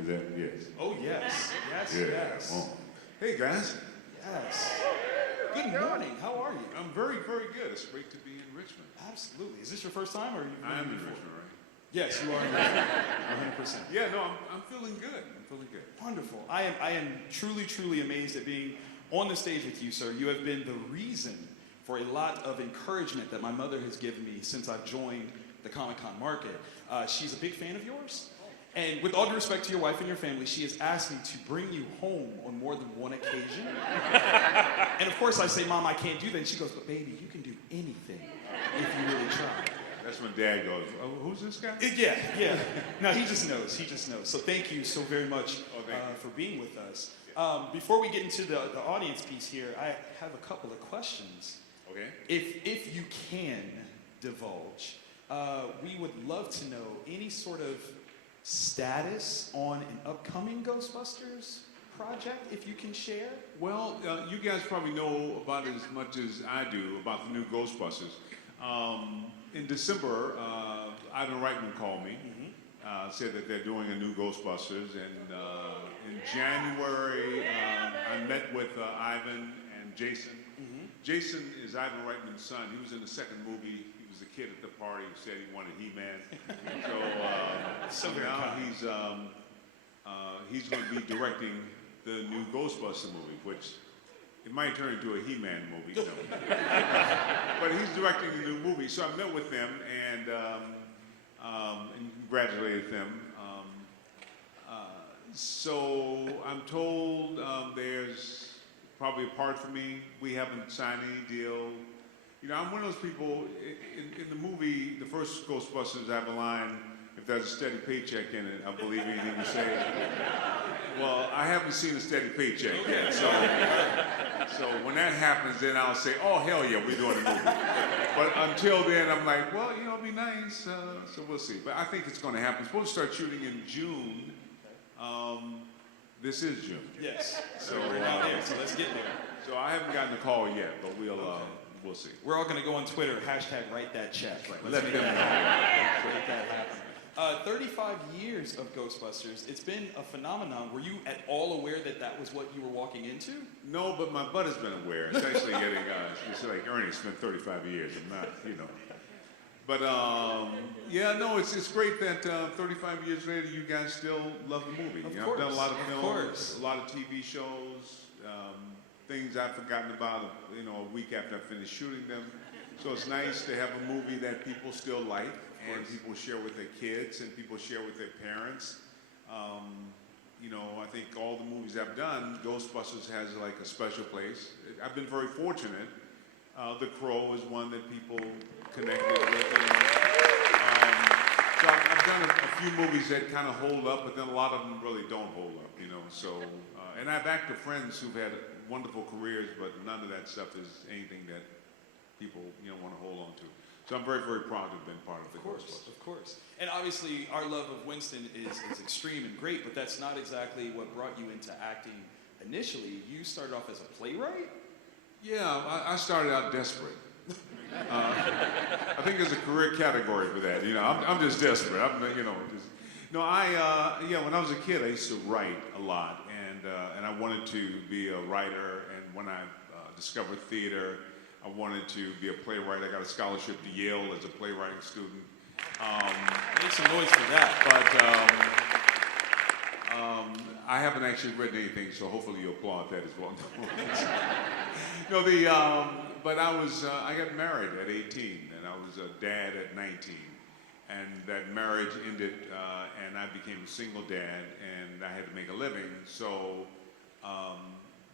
Is that yes? Oh, yes. Yes, Yeah. yes. Hey, guys. Yes. Good morning. How are you? I'm very, very good. It's great to be in Richmond. Absolutely. Is this your first time, or you've been I am in before? Richmond, right? Yes, you are in Richmond. 100%. Yeah, no, I'm feeling good. I'm feeling good. Wonderful. I am truly, truly amazed at being on the stage with you, sir. You have been the reason for a lot of encouragement that my mother has given me since I've joined the Comic-Con market. She's a big fan of yours. And with all due respect to your wife and your family, she has asked me to bring you home on more than one occasion. And of course I say, Mom, I can't do that. And she goes, but baby, you can do anything if you really try. That's when Dad goes, oh, who's this guy? Yeah. No, he just knows. He just knows. So thank you so very much for being with us. Before we get into the audience piece here, I have a couple of questions. Okay. If you can divulge, we would love to know any sort of status on an upcoming Ghostbusters project, if you can share. Well, you guys probably know about as much as I do about the new Ghostbusters. In December, Ivan Reitman called me, said that they're doing a new Ghostbusters, and in January, I met with Ivan and Jason. Jason is Ivan Reitman's son. He was in the second movie. He was the kid at the party who said he wanted He-Man. So now he's going to be directing the new Ghostbuster movie, which it might turn into a He-Man movie. You know. But he's directing the new movie. So I met with them and congratulated them. So I'm told there's probably a part for me. We haven't signed any deal. You know, I'm one of those people, in the movie, the first Ghostbusters, I have a line, if there's a steady paycheck in it, I'll believe anything you say. Well, I haven't seen a steady paycheck yet, so when that happens, then I'll say, oh, hell yeah, we're doing a movie. But until then, I'm like, well, you know, it'll be nice, so we'll see. But I think it's going to happen. It's supposed to start shooting in June. This is June. Yes. So we're now there, so let's get there. So I haven't gotten a call yet, but we'll see. We're all going to go on Twitter, #WriteThatCheck. Right, Let them know. Make that happen. 35 years of Ghostbusters. It's been a phenomenon. Were you at all aware that that was what you were walking into? No, but my butt has been aware. It's actually getting, it's like Ernie spent 35 years. I'm not, you know. But yeah, no, it's great that 35 years later you guys still love the movie. Of you know, course, I've done a lot of films, course. a lot of TV shows, things I've forgotten about, you know, a week after I finished shooting them. So it's nice to have a movie that people still like and people share with their kids and people share with their parents. You know, I think all the movies I've done, Ghostbusters has like a special place. I've been very fortunate. The Crow is one that people connected with. So I've done a few movies that kind of hold up, but then a lot of them really don't hold up, you know. So, and I've acted friends who've had wonderful careers, but none of that stuff is anything that people, you know, want to hold on to. So I'm very, very proud to have been part of the Ghostbusters. Of course. And obviously, our love of Winston is extreme and great, but that's not exactly what brought you into acting initially. You started off as a playwright? Yeah, I started out desperate. I think there's a career category for that. You know, I'm just desperate. Yeah, when I was a kid, I used to write a lot, and I wanted to be a writer. And when I discovered theater, I wanted to be a playwright. I got a scholarship to Yale as a playwriting student. Make some noise for that. But I haven't actually written anything, so hopefully you applaud that as well. But I got married at 18, and I was a dad at 19. And that marriage ended, and I became a single dad, and I had to make a living. So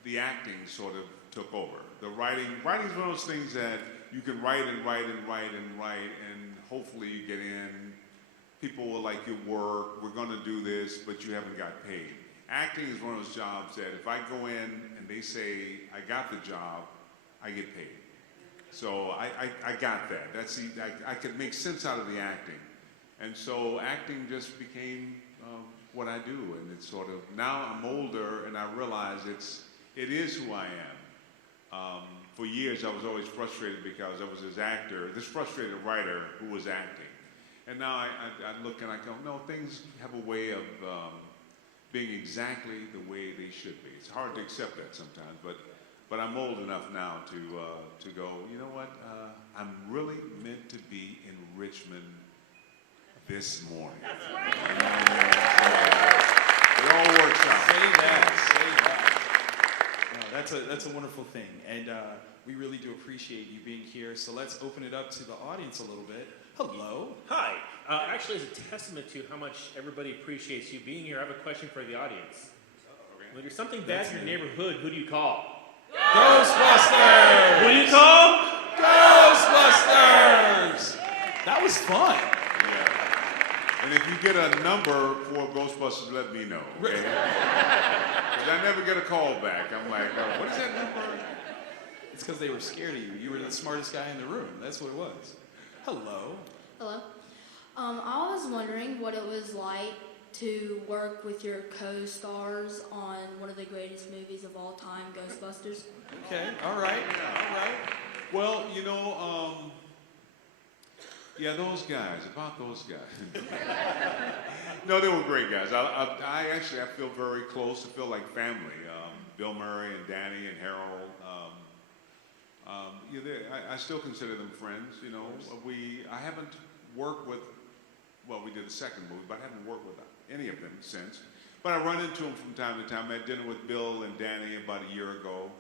the acting sort of took over. The writing is one of those things that you can write and write and write and write, and hopefully you get in. People will like your work. We're going to do this, but you haven't got paid. Acting is one of those jobs that if I go in and they say I got the job, I get paid. So I got that. I could make sense out of the acting. And so acting just became what I do. And it's sort of, now I'm older and I realize it is who I am. For years I was always frustrated because I was this frustrated writer who was acting. And now I look and I go, no, things have a way of being exactly the way they should be. It's hard to accept that sometimes, but I'm old enough now to go, you know what, I'm really meant to be in Richmond this morning. That's right. It all works out. Say that. No, that's a wonderful thing, and we really do appreciate you being here. So let's open it up to the audience a little bit. Hello. Hi. Actually, as a testament to how much everybody appreciates you being here, I have a question for the audience. When there's something bad in your neighborhood, who do you call? Ghostbusters! Who do you call? Ghostbusters! That was fun. Yeah. And if you get a number for Ghostbusters, let me know. Okay? Because I never get a call back. I'm like, oh, what is that number? It's because they were scared of you. You were the smartest guy in the room. That's what it was. Hello. Hello. I was wondering what it was like to work with your co-stars on one of the greatest movies of all time, Ghostbusters. Okay, all right. Well, you know, yeah, those guys, about those guys. No, they were great guys. I actually feel very close. I feel like family. Bill Murray and Danny and Harold. I still consider them friends. You know, I haven't worked with. Well, we did the second movie, but I haven't worked with any of them since. But I run into them from time to time. I had dinner with Bill and Danny about a year ago.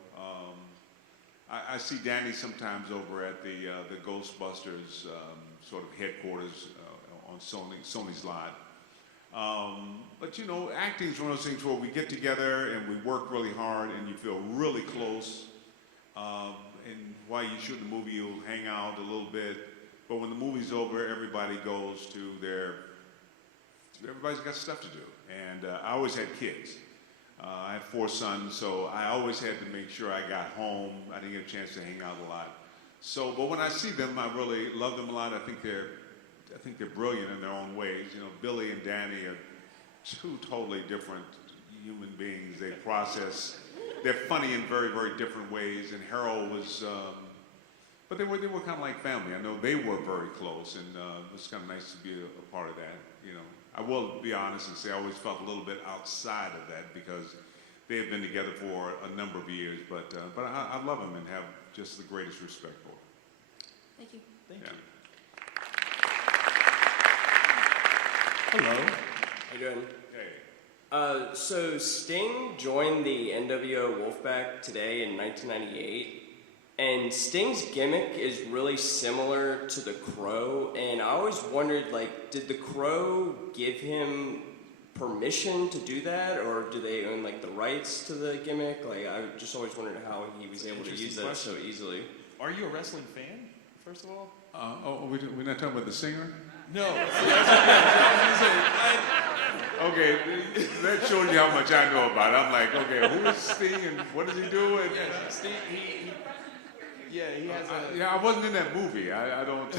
I see Danny sometimes over at the Ghostbusters sort of headquarters on Sony's lot. But you know, acting is one of those things where we get together and we work really hard and you feel really close. And while you shoot the movie, you'll hang out a little bit. But when the movie's over, everybody goes to everybody's got stuff to do. And I always had kids. I had 4 sons, so I always had to make sure I got home. I didn't get a chance to hang out a lot. So, but when I see them, I really love them a lot. I think they're brilliant in their own ways. You know, Billy and Danny are 2 totally different human beings. They process. They're funny in very, very different ways. And Harold was, but they were kind of like family. I know they were very close, and it was kind of nice to be a part of that. You know, I will be honest and say I always felt a little bit outside of that because they have been together for a number of years. But I love them and have just the greatest respect for them. Thank you. Thank you. Hello. How you doing? Hey. So Sting joined the NWO Wolfpack today in 1998, and Sting's gimmick is really similar to the Crow, and I always wondered, like, did the Crow give him permission to do that, or do they own, like, the rights to the gimmick? Like, I just always wondered how he was able to use that so easily. Are you a wrestling fan, first of all? We're not talking about the singer? No. Okay, that shows you how much I know about it. I'm like, okay, who is Sting and what does he do? And, Yeah, Sting, he has a... yeah, I wasn't in that movie. I don't...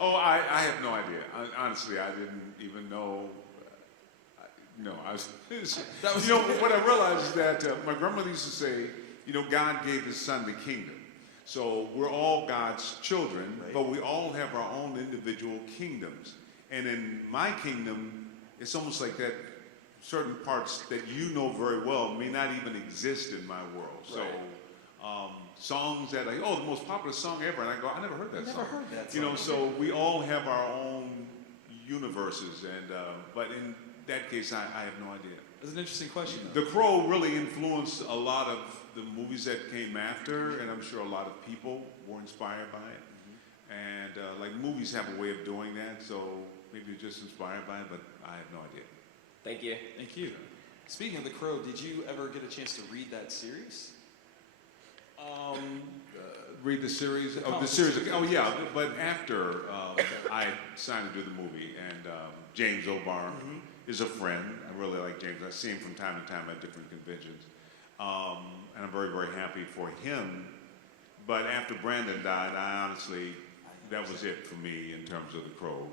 I have no idea. Honestly, I didn't even know... No, I was... You know, what I realized is that my grandmother used to say, you know, God gave his son the kingdom. So we're all God's children, right, but we all have our own individual kingdoms. And in my kingdom, it's almost like that certain parts that you know very well may not even exist in my world. Right. So songs that like, oh, the most popular song ever, and I go, I never heard that song. Never heard that song. You know, so we all have our own universes, and but in that case, I have no idea. That's an interesting question, though. The Crow really influenced a lot of the movies that came after, and I'm sure a lot of people were inspired by it. Mm-hmm. And like movies have a way of doing that, so maybe you're just inspired by it, but I have no idea. Thank you. Thank you. Speaking of The Crow, did you ever get a chance to read that series? Read the series? The The series. Oh, yeah, but after I signed to do the movie, and James O'Barr is a friend. I really like James. I see him from time to time at different conventions. And I'm very, very happy for him. But after Brandon died, I honestly, that was it for me in terms of The Crow.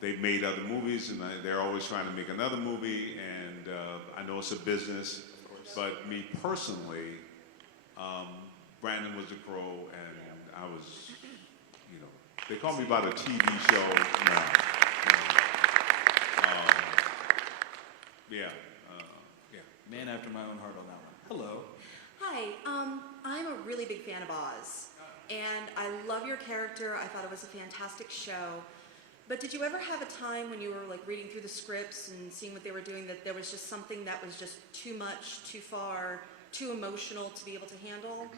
They've made other movies, and they're always trying to make another movie, and I know it's a business, but me personally, Brandon was The Crow, and I was, you know, they call me about a TV show now. yeah, yeah. Man after my own heart on that one. Hello. Hi, I'm a really big fan of Oz, and I love your character. I thought it was a fantastic show. But did you ever have a time when you were like reading through the scripts and seeing what they were doing that there was just something that was just too much, too far, too emotional to be able to handle?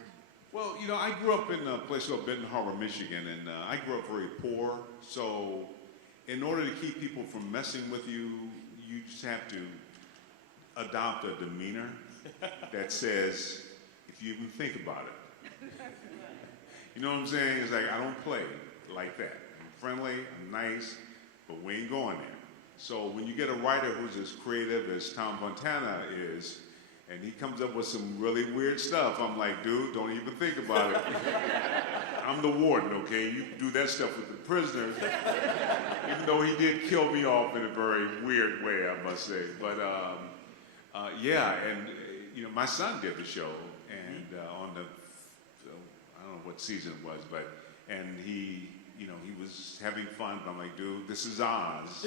Well, you know, I grew up in a place called Benton Harbor, Michigan, and I grew up very poor. So, in order to keep people from messing with you, you just have to adopt a demeanor that says, if you even think about it. You know what I'm saying? It's like, I don't play like that. I'm friendly, I'm nice, but we ain't going there. So when you get a writer who's as creative as Tom Fontana is, and he comes up with some really weird stuff, I'm like, dude, don't even think about it. I'm the warden, okay? You can do that stuff with the prisoners. Even though he did kill me off in a very weird way, I must say. But yeah, and you know, my son did the show, and on the, I don't know what season it was, but, and he, you know, he was having fun, but I'm like, dude, this is Oz,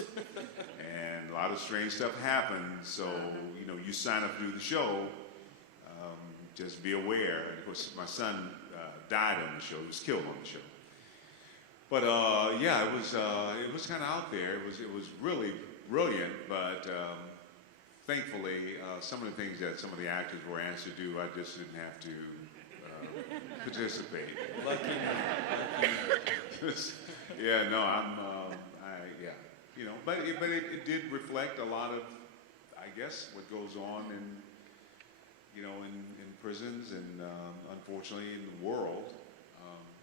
and a lot of strange stuff happens, so, you know, you sign up to do the show, just be aware. And of course, my son died on the show, he was killed on the show. But yeah, it was kind of out there, it was really brilliant, but thankfully, some of the things that some of the actors were asked to do, I just didn't have to participate. Lucky. Yeah, no, yeah, you know, but it did reflect a lot of, I guess, what goes on in, you know, in prisons and unfortunately in the world.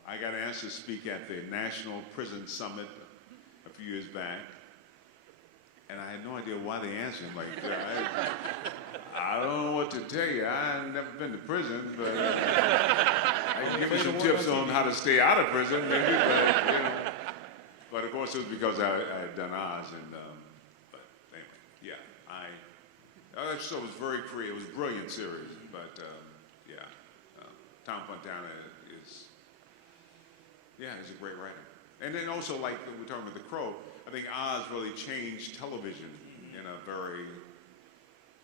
I got asked to speak at the National Prison Summit a few years back, and I had no idea why they asked me. I'm like, I don't know what to tell you. I've never been to prison, but I can give you some tips on how to stay out of prison, maybe. But, you know. But of course, it was because I had done Oz, and but anyway, yeah, that show was very creative. It was a brilliant series, but yeah, Tom Fontana is a great writer. And then also, like we're talking about The Crow, I think Oz really changed television in a very,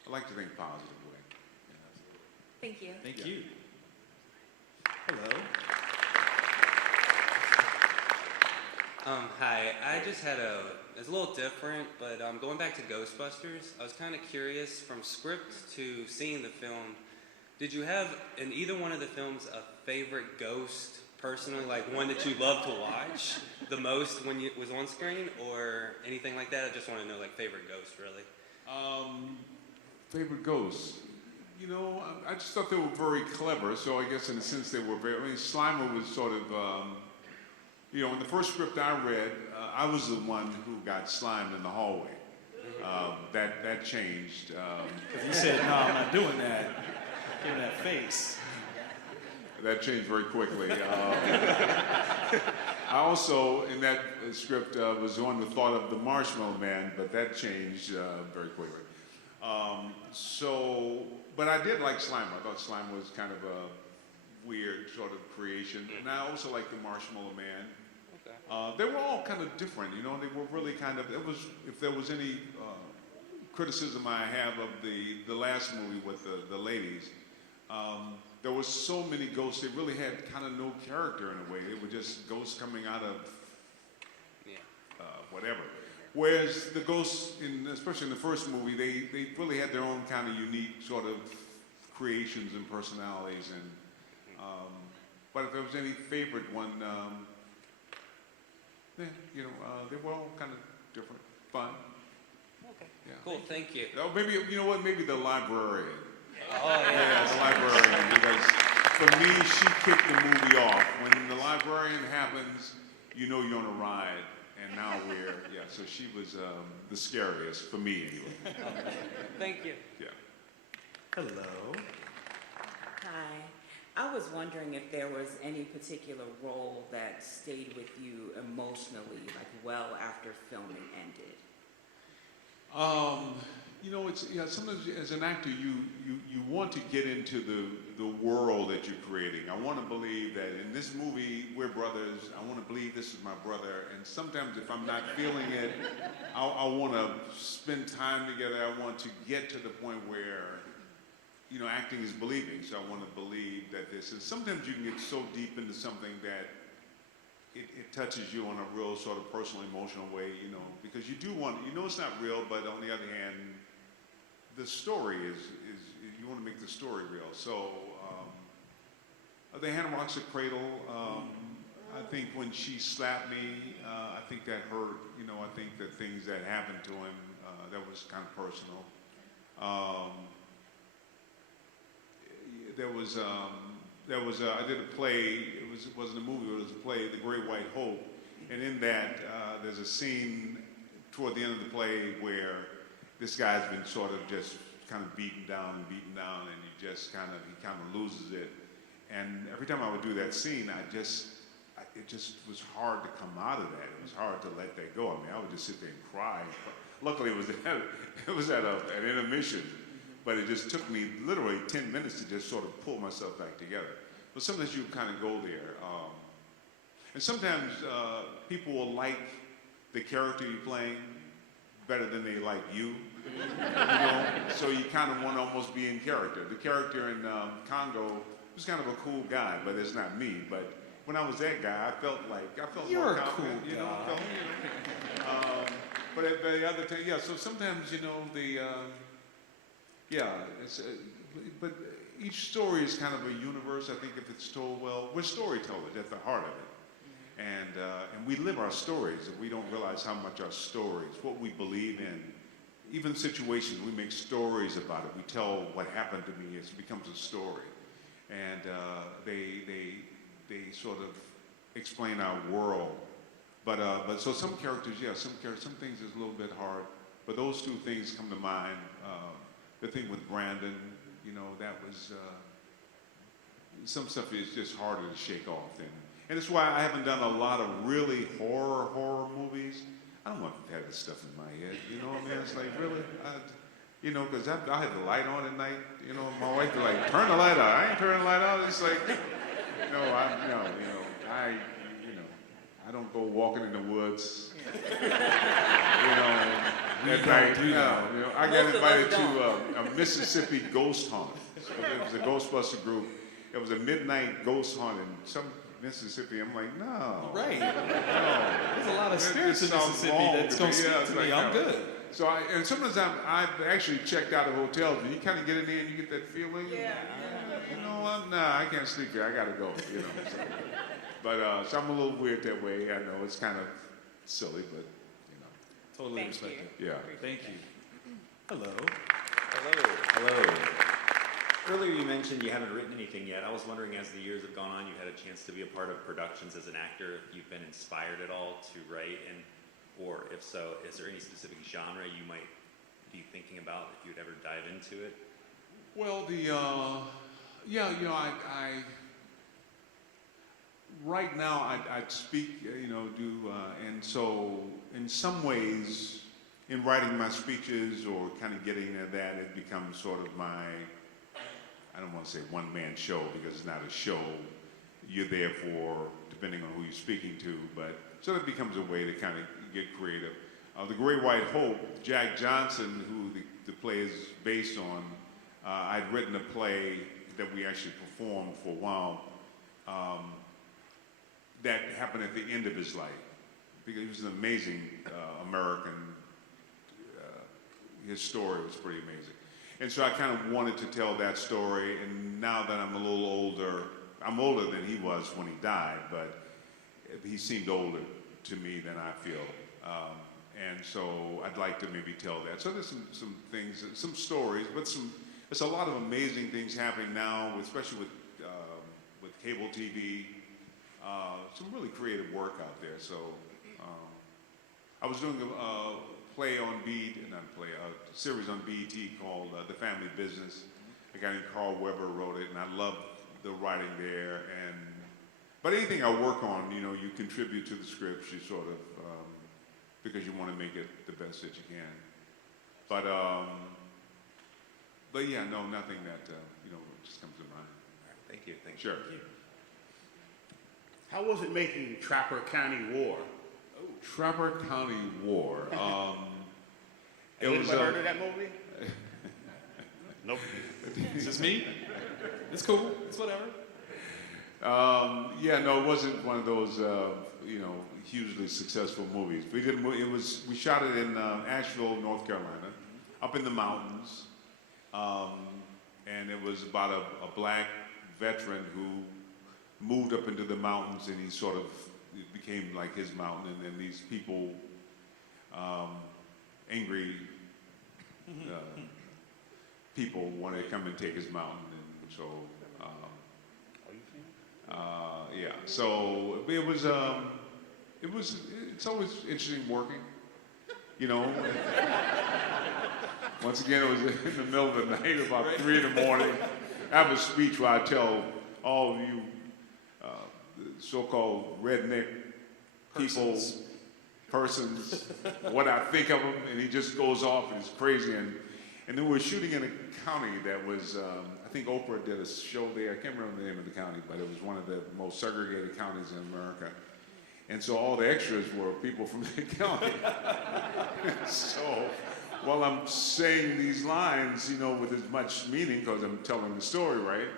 I like to think, positive way. Thank you. Thank you. Hello. Hi, I just had it's a little different, but going back to Ghostbusters, I was kind of curious from script to seeing the film, did you have in either one of the films a favorite ghost personally, like one that you love to watch the most when it was on screen or anything like that? I just want to know like favorite ghost really. Favorite ghosts? You know, I just thought they were very clever, so I guess in a sense they were very, I mean, Slimer was sort of, you know, in the first script I read, I was the one who got slimed in the hallway. That changed. He said, no, I'm not doing that. Give him that face. That changed very quickly. I also, in that script, was the one who thought of the Marshmallow Man, but that changed very quickly. But I did like Slimer. I thought Slimer was kind of a weird sort of creation. And I also liked the Marshmallow Man. Okay. They were all kind of different, you know. They were really kind of. It was, if there was any criticism I have of the last movie with the ladies, there was so many ghosts. They really had kind of no character in a way. They were just ghosts coming out of whatever. Whereas the ghosts, especially in the first movie, they really had their own kind of unique sort of creations and personalities. And but if there was any favorite one, you know, they were all kind of different, fun. Okay. Yeah. Cool, thank you. Oh, maybe, you know what? Maybe the librarian. Oh yeah. Yeah, the librarian. Because for me, she kicked the movie off. When the librarian happens, you know you're on a ride. And now so she was the scariest, for me anyway. Thank you. Yeah. Hello. Hi. I was wondering if there was any particular role that stayed with you emotionally, like well after filming ended. You know, it's sometimes as an actor, you want to get into the world that you're creating. I want to believe that in this movie we're brothers. I want to believe this is my brother. And sometimes if I'm not feeling it, I want to spend time together. I want to get to the point where, you know, acting is believing. So I want to believe that this is. Sometimes you can get so deep into something that it touches you on a real sort of personal, emotional way, you know, because you do want, you know, it's not real, but on the other hand, the story is you want to make the story real. So the Hannah rocks the cradle. I think when she slapped me, I think that hurt. You know, I think the things that happened to him, that was kind of personal. I did a play. It wasn't a movie. It was a play, The Great White Hope, and in that there's a scene toward the end of the play where this guy's been sort of just kind of beaten down, and he kind of loses it. And every time I would do that scene, it just was hard to come out of that. It was hard to let that go. I mean, I would just sit there and cry. But luckily, it was at an intermission. But it just took me literally 10 minutes to just sort of pull myself back together. But sometimes you kind of go there. And sometimes people will like the character you're playing better than they like you. You know? So you kind of want to almost be in character. The character in Congo was kind of a cool guy, but it's not me. But when I was that guy, I felt You're more a confident. cool You know, guy. but at the other time, yeah. So sometimes, you know, but each story is kind of a universe. I think if it's told well, we're storytellers at the heart of it. And we live our stories, and we don't realize how much our stories, what we believe in, even situations, we make stories about it. We tell what happened to me, it becomes a story. And they sort of explain our world. But so some characters, some things is a little bit hard, but those two things come to mind. The thing with Brandon, you know, that was, some stuff is just harder to shake off. And it's why I haven't done a lot of really horror movies. I don't want to have this stuff in my head, you know what I mean? It's like, really? You know, because I had the light on at night, you know, my wife would like, turn the light out. I ain't turning the light out. It's like, I don't go walking in the woods, you know, at night. You know, I got invited to a Mississippi ghost hunt. So it was a Ghostbuster group. It was a midnight ghost hunt in some Mississippi. I'm like, no. Right. No. There's a lot of spirits in sounds Mississippi wrong that's to going me. to speak Yeah, it's to me. like, I'm no. good. So sometimes I've actually checked out of hotels, and you kind of get in there and you get that feeling. Yeah. You know what? Nah, I can't sleep there. I gotta go. You know. So. But so I'm a little weird that way. I know it's kind of silly, but you know. Totally Thank respect you. it. Yeah. Thank you. Hello. Hello. Earlier you mentioned you haven't written anything yet. I was wondering, as the years have gone on, you had a chance to be a part of productions as an actor, if you've been inspired at all to write, or if so, is there any specific genre you might be thinking about if you'd ever dive into it? Well, I right now I'd speak, and so in some ways, in writing my speeches or kind of getting at that, it becomes sort of my, I don't want to say one-man show because it's not a show. You're there for, depending on who you're speaking to, but so that becomes a way to kind of get creative. The Great White Hope, Jack Johnson, who the play is based on, I'd written a play that we actually performed for a while that happened at the end of his life, because he was an amazing American. His story was pretty amazing. And so I kind of wanted to tell that story, and now that I'm a little older, I'm older than he was when he died, but he seemed older to me than I feel. And so I'd like to maybe tell that. So there's some things, some stories, but there's a lot of amazing things happening now, especially with cable TV. Some really creative work out there. So I was doing a series on BET called The Family Business. A guy named Carl Weber wrote it, and I loved the writing there. But anything I work on, you contribute to the script. You sort of because you want to make it the best that you can. But But yeah, no, nothing that just comes to mind. Thank you. Thank Sure. you. How was it making Trapper County War? Trapper County War. It was. Anybody heard of that movie? Nope. It's just me. It's cool. It's whatever. Yeah, no, it wasn't one of those, hugely successful movies. We shot it in Asheville, North Carolina, up in the mountains, and it was about a black veteran who moved up into the mountains, and it became like his mountain, and then these people, angry people wanted to come and take his mountain, and so. Yeah, so it's always interesting working, Once again, it was in the middle of the night, about 3 in the morning. I have a speech where I tell all of you so-called redneck persons, what I think of them, and he just goes off and it's crazy. And then we're shooting in a county that was, I think Oprah did a show there. I can't remember the name of the county, but it was one of the most segregated counties in America. And so all the extras were people from the county. So while I'm saying these lines, with as much meaning, because I'm telling the story, right?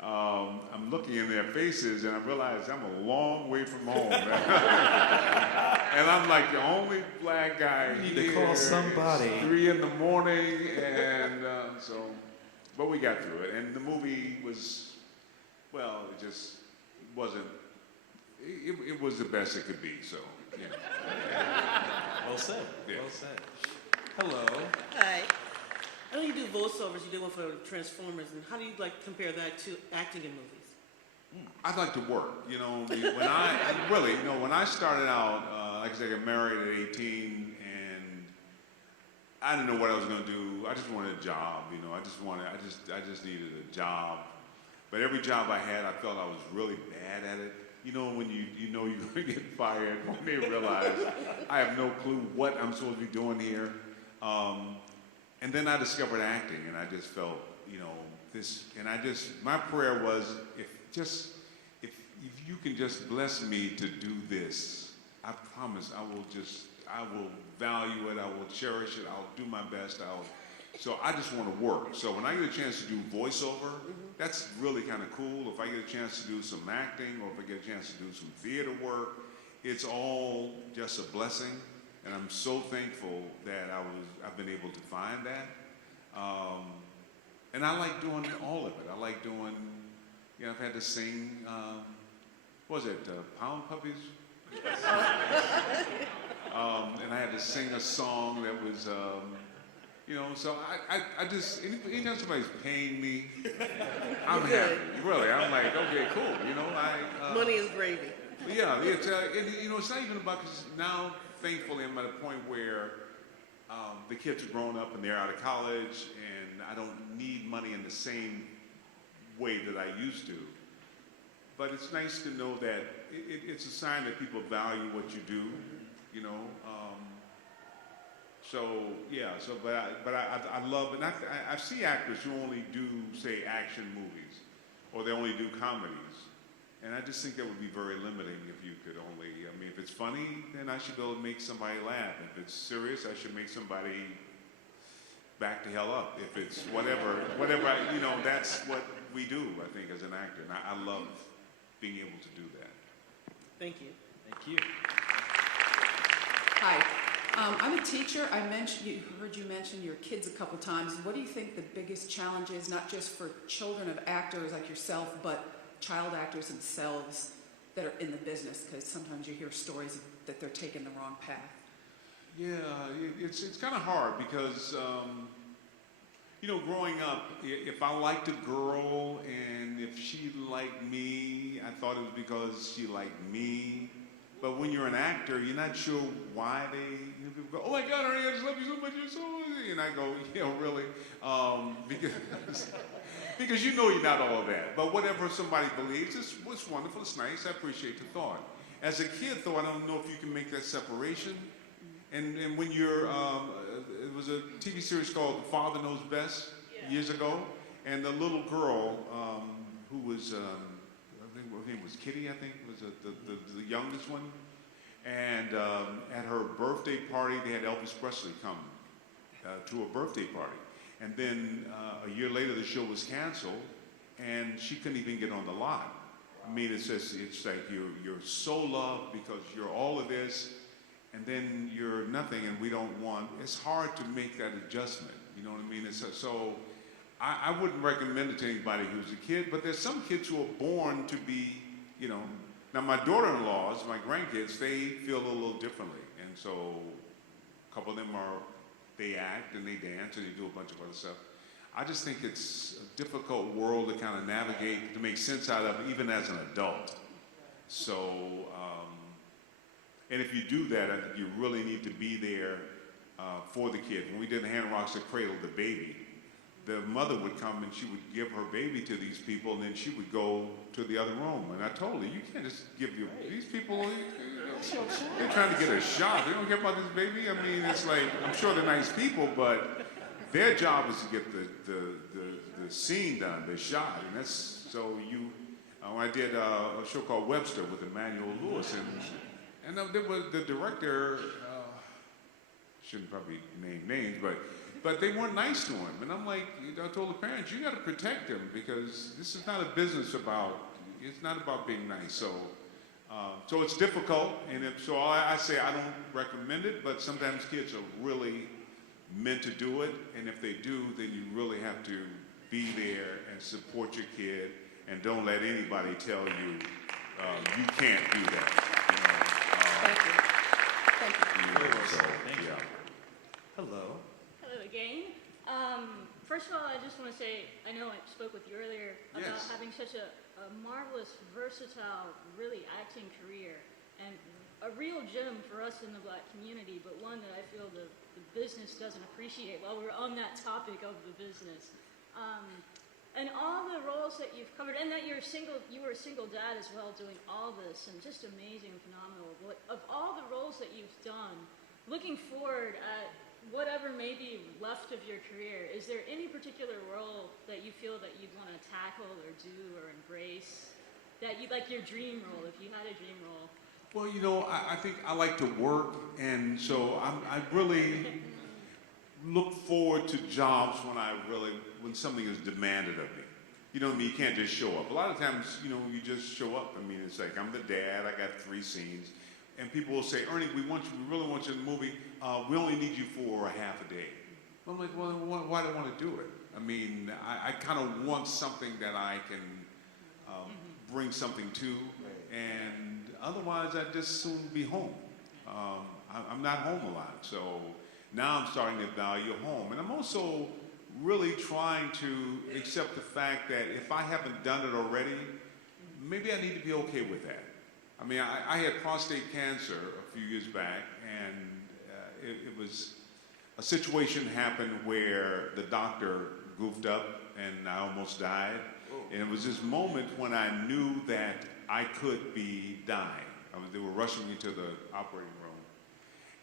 I'm looking in their faces and I realize I'm a long way from home. And I'm like the only black guy You need here. to call somebody. It's 3 in the morning, and but we got through it. And the movie was, well, it just wasn't. It was the best it could be. So, Well said. Yeah. Well said. Hello. Hi. I know you do voiceovers. You did one for Transformers, and how do you compare that to acting in movies? I'd like to work. When I started out, like I said, I got married at 18, and I didn't know what I was going to do. I just wanted a job. I just needed a job. But every job I had, I felt I was really bad at it. When you're going to get fired, when they realize I have no clue what I'm supposed to be doing here. And then I discovered acting, and I just felt, my prayer was, if you can just bless me to do this, I promise I will value it, I will cherish it, I'll do my best, so I just want to work. So when I get a chance to do voiceover, that's really kind of cool. If I get a chance to do some acting, or if I get a chance to do some theater work, it's all just a blessing. And I'm so thankful that I've been able to find that. And I like doing all of it. I like doing, I've had to sing, what was it, Pound Puppies? And I had to sing a song that was, so I just, anytime somebody's paying me, I'm happy. Really, I'm like, okay, cool. Money is gravy. Yeah, it's not even about, because now, thankfully, I'm at a point where the kids are grown up and they're out of college, and I don't need money in the same way that I used to. But it's nice to know that it's a sign that people value what you do, But I love, and I see actors who only do, say, action movies, or they only do comedies. And I just think that would be very limiting if you could only, if it's funny, then I should be able to make somebody laugh. If it's serious, I should make somebody back the hell up. If it's whatever, that's what we do, I think, as an actor. And I love being able to do that. Thank you. Thank you. Hi. I'm a teacher. Heard you mention your kids a couple times. What do you think the biggest challenge is, not just for children of actors like yourself, but child actors themselves that are in the business? Because sometimes you hear stories that they're taking the wrong path. Yeah, it's kind of hard because, growing up, if I liked a girl and if she liked me, I thought it was because she liked me. But when you're an actor, you're not sure why people go, oh my God, Ernie, I just love you so much, you're so, and I go, really? Because you're not all of that. But whatever somebody believes, it's wonderful, it's nice, I appreciate the thought. As a kid, though, I don't know if you can make that separation. And when you're, it was a TV series called Father Knows Best. years ago, and the little girl who was, I think her name was Kitty, I think was the youngest one, and at her birthday party, they had Elvis Presley come to a birthday party, and then a year later, the show was canceled, and she couldn't even get on the lot. I mean, it's like you're so loved because you're all of this, and then you're nothing, and we don't want. It's hard to make that adjustment. You know what I mean? So I wouldn't recommend it to anybody who's a kid, but there's some kids who are born to be, you know. Now my daughter-in-laws, my grandkids, they feel a little differently, and so a couple of them they act and they dance and they do a bunch of other stuff. I just think it's a difficult world to kind of navigate, to make sense out of, even as an adult. So, and if you do that, I think you really need to be there for the kid. When we did Hand Rocks to Cradle the Baby, the mother would come and she would give her baby to these people, and then she would go to the other room. And I told her, you can't just give these people, they're trying to get a shot. They don't care about this baby. I mean, it's like, I'm sure they're nice people, but their job is to get the scene done, the shot. And that's, so you, I did a show called Webster with Emmanuel Lewis, and there was the director, shouldn't probably name names, but they weren't nice to him. And I'm like, I told the parents, you got to protect him because this is not a business about, it's not about being nice. So, so it's difficult. And so I say I don't recommend it, but sometimes kids are really meant to do it. And if they do, then you really have to be there and support your kid, and don't let anybody tell you you can't do that. You know, Thank you. Thank you. So, yeah. Hello. Hello again. First of all, I just want to say, I know I spoke with you earlier about Yes. having such a marvelous, versatile, really acting career, and a real gem for us in the Black community, but one that I feel the business doesn't appreciate while we're on that topic of the business. And all the roles that you've covered, and that you were a single dad as well, doing all this, and just amazing and phenomenal. Of all the roles that you've done, looking forward at whatever may be left of your career, is there any particular role that you feel that you'd want to tackle or do or embrace? That you'd like your dream role, if you had a dream role? Well, you know, I think I like to work, and so I really look forward to jobs when something is demanded of me. You know what I mean? You can't just show up. A lot of times, you know, you just show up. I mean, it's like, I'm the dad, I got 3 scenes, and people will say, Ernie, we really want you in the movie. We only need you for a half a day. Well, I'm like, well, why do I want to do it? I mean, I kind of want something that I can bring something to, and otherwise I'd just soon be home. I'm not home a lot, so now I'm starting to value home. And I'm also really trying to accept the fact that if I haven't done it already, maybe I need to be okay with that. I mean, I had prostate cancer a few years back, and it was a situation happened where the doctor goofed up and I almost died. And it was this moment when I knew that I could be dying. I mean, they were rushing me to the operating room.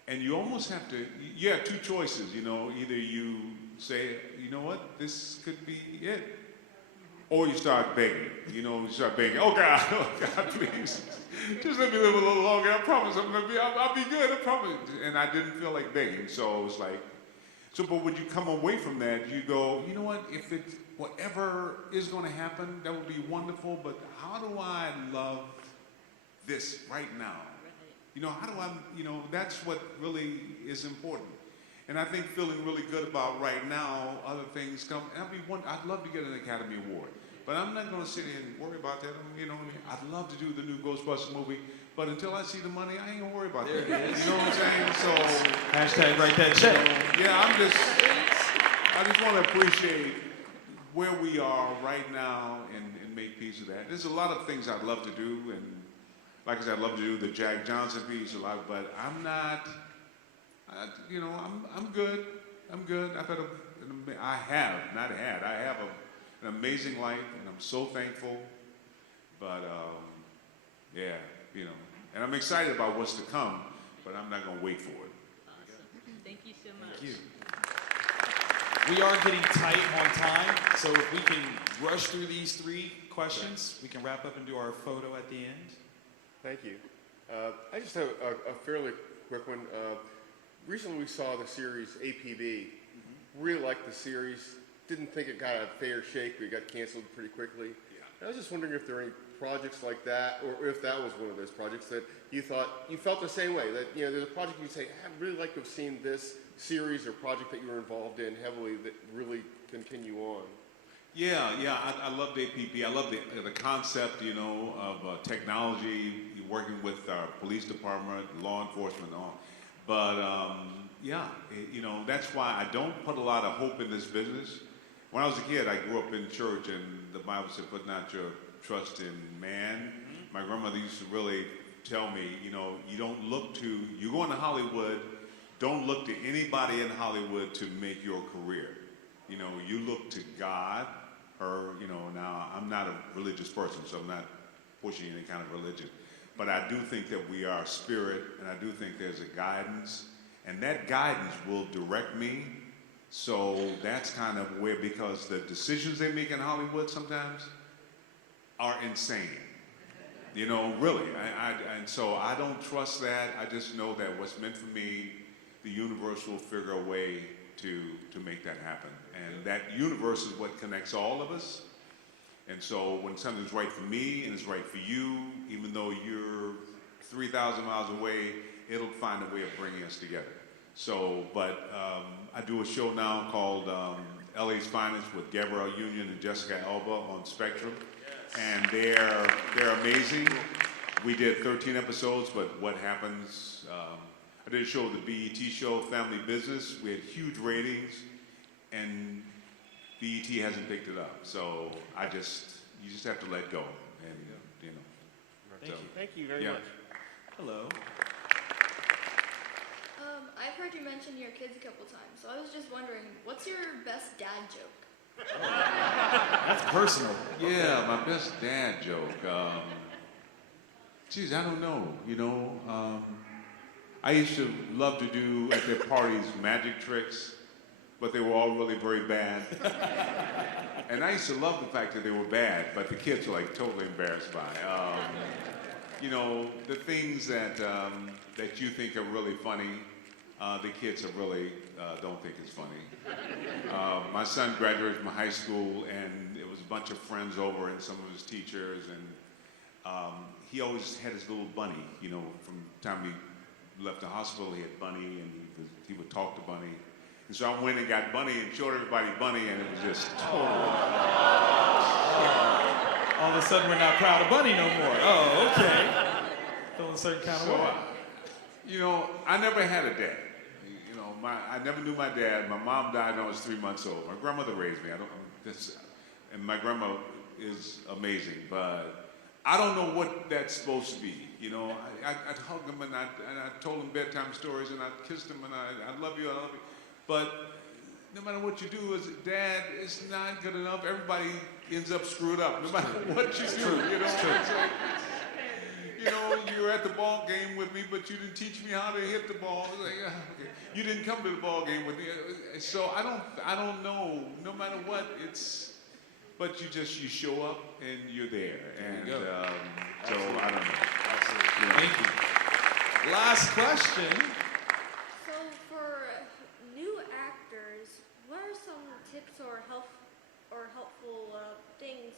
And you almost have to, you have 2 choices, you know, either you say, you know what, this could be it. Or you start begging, you start begging, oh God, please, just let me live a little longer. I promise I'll be good, I promise. And I didn't feel like begging, so it was like, but when you come away from that, you go, you know what, if it's whatever is going to happen, that would be wonderful, but how do I love this right now? You know, how do I, that's what really is important. And I think feeling really good about right now, other things come. I'd love to get an Academy Award, but I'm not going to sit here and worry about that. You know what I mean? I'd love to do the new Ghostbusters movie, but until I see the money, I ain't going to worry about that. You know what I'm saying? So Hashtag write that check. yeah, I just want to appreciate where we are right now and make peace of that. There's a lot of things I'd love to do, and like I said, I'd love to do the Jack Johnson piece, but I'm not. I'm good. I'm good. I have an amazing life, and I'm so thankful. But yeah, and I'm excited about what's to come, but I'm not going to wait for it. Awesome. Thank you so much. Thank you. We are getting tight on time, so if we can rush through these 3 questions, we can wrap up and do our photo at the end. Thank you. I just have a fairly quick one. Recently we saw the series APB. Really liked the series. Didn't think it got a fair shake, but it got canceled pretty quickly. I was just wondering if there are any projects like that, or if that was one of those projects that you felt the same way, that there's a project you say, I'd really like to have seen this series or project that you were involved in heavily that really continue on. Yeah, I love the APP. I love the concept, of technology, working with our police department, law enforcement, and all. But that's why I don't put a lot of hope in this business. When I was a kid, I grew up in church, and the Bible said, "Put not your trust in man." My grandmother used to really tell me, you don't look to, you go into Hollywood, don't look to anybody in Hollywood to make your career. You look to God. Now I'm not a religious person, so I'm not pushing any kind of religion. But I do think that we are spirit, and I do think there's a guidance, and that guidance will direct me. So that's kind of where, because the decisions they make in Hollywood sometimes are insane. Really. And so I don't trust that. I just know that what's meant for me, the universe will figure a way to make that happen. And that universe is what connects all of us. And so when something's right for me and it's right for you, even though you're 3,000 miles away, it'll find a way of bringing us together. So, but I do a show now called LA's Finest with Gabrielle Union and Jessica Alba on Spectrum. And they're amazing. We did 13 episodes, but what happens, I did a show, the BET show, Family Business. We had huge ratings, and BET hasn't picked it up. So you just have to let go, and Thank you very much. Hello. I've heard you mention your kids a couple times, so I was just wondering, what's your best dad joke? That's personal. Yeah, my best dad joke. I don't know. I used to love to do at their parties magic tricks, but they were all really very bad. And I used to love the fact that they were bad, but the kids were like totally embarrassed by it. The things that you think are really funny, the kids are really don't think it's funny. My son graduated from high school, and it was a bunch of friends over and some of his teachers, and he always had his little bunny. From the time he left the hospital, he had Bunny, and he would talk to Bunny. And so I went and got Bunny and showed everybody Bunny, and it was just total. All of a sudden, we're not proud of Bunny no more. Oh, okay. Feeling a certain kind of way. I never had a dad. I never knew my dad. My mom died when I was 3 months old. My grandmother raised me. And my grandma is amazing, but I don't know what that's supposed to be. I'd hug him, and I told him bedtime stories, and I'd kissed him, and I love you, I love you. But no matter what you do as a dad, it's not good enough. Everybody ends up screwed up, no matter what you do. You're at the ball game with me, but you didn't teach me how to hit the ball. It's like, okay. You didn't come to the ball game with me, so I don't know. No matter what, but you show up and you're there, and so I don't know. Absolutely. Thank you. Last question. So for new actors, what are some tips or helpful things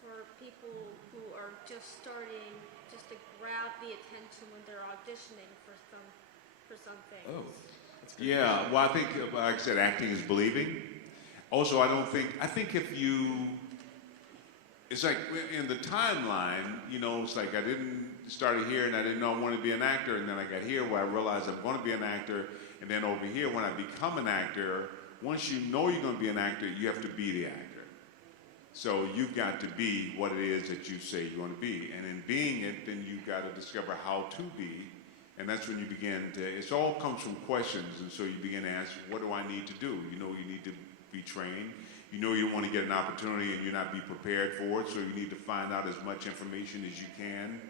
for people who are just starting, just to grab the attention when they're auditioning for some things? Oh, that's good. Yeah, well, I think, like I said, acting is believing. Also, I think if you, it's like in the timeline, it's like I didn't start here and I didn't know I wanted to be an actor, and then I got here where I realized I'm going to be an actor, and then over here when I become an actor, once you know you're going to be an actor, you have to be the actor. So you've got to be what it is that you say you want to be, and in being it, then you've got to discover how to be, and that's when you begin to, it all comes from questions, and so you begin to ask, what do I need to do? You need to be trained. You want to get an opportunity and you're not be prepared for it, so you need to find out as much information as you can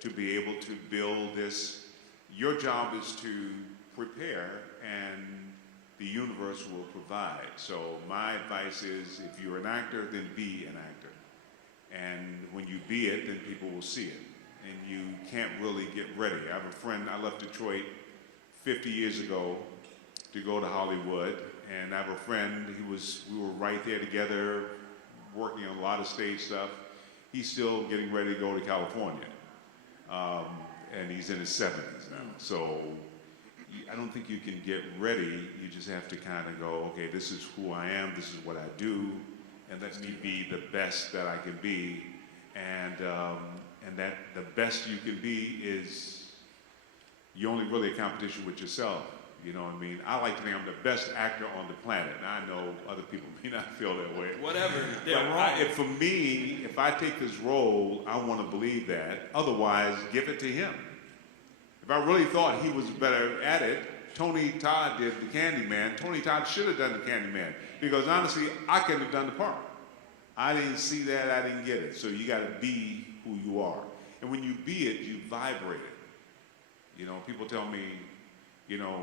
to be able to build this. Your job is to prepare and the universe will provide. So my advice is, if you're an actor, then be an actor. And when you be it, then people will see it. And you can't really get ready. I have a friend, I left Detroit 50 years ago to go to Hollywood. And I have a friend, we were right there together, working on a lot of stage stuff. He's still getting ready to go to California. And he's in his 70s now. So I don't think you can get ready. You just have to kind of go, okay, this is who I am, this is what I do, and let me be the best that I can be. And that the best you can be is, you're only really a competition with yourself. You know what I mean? I like to think I'm the best actor on the planet. And I know other people may not feel that way. Whatever. But for me, if I take this role, I want to believe that. Otherwise, give it to him. If I really thought he was better at it, Tony Todd did the Candyman. Tony Todd should have done the Candyman. Because honestly, I couldn't have done the part. I didn't see that, I didn't get it. So you got to be who you are. And when you be it, you vibrate it. You know, people tell me, you know,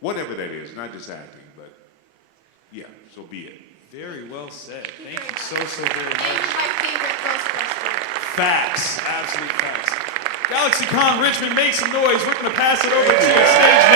whatever that is, not just acting, but yeah, so be it. Very well said. Thank you so very And much. my favorite Ghostbuster. Facts. Absolute facts. GalaxyCon Richmond, make some noise. We're going to pass it over to stage manager.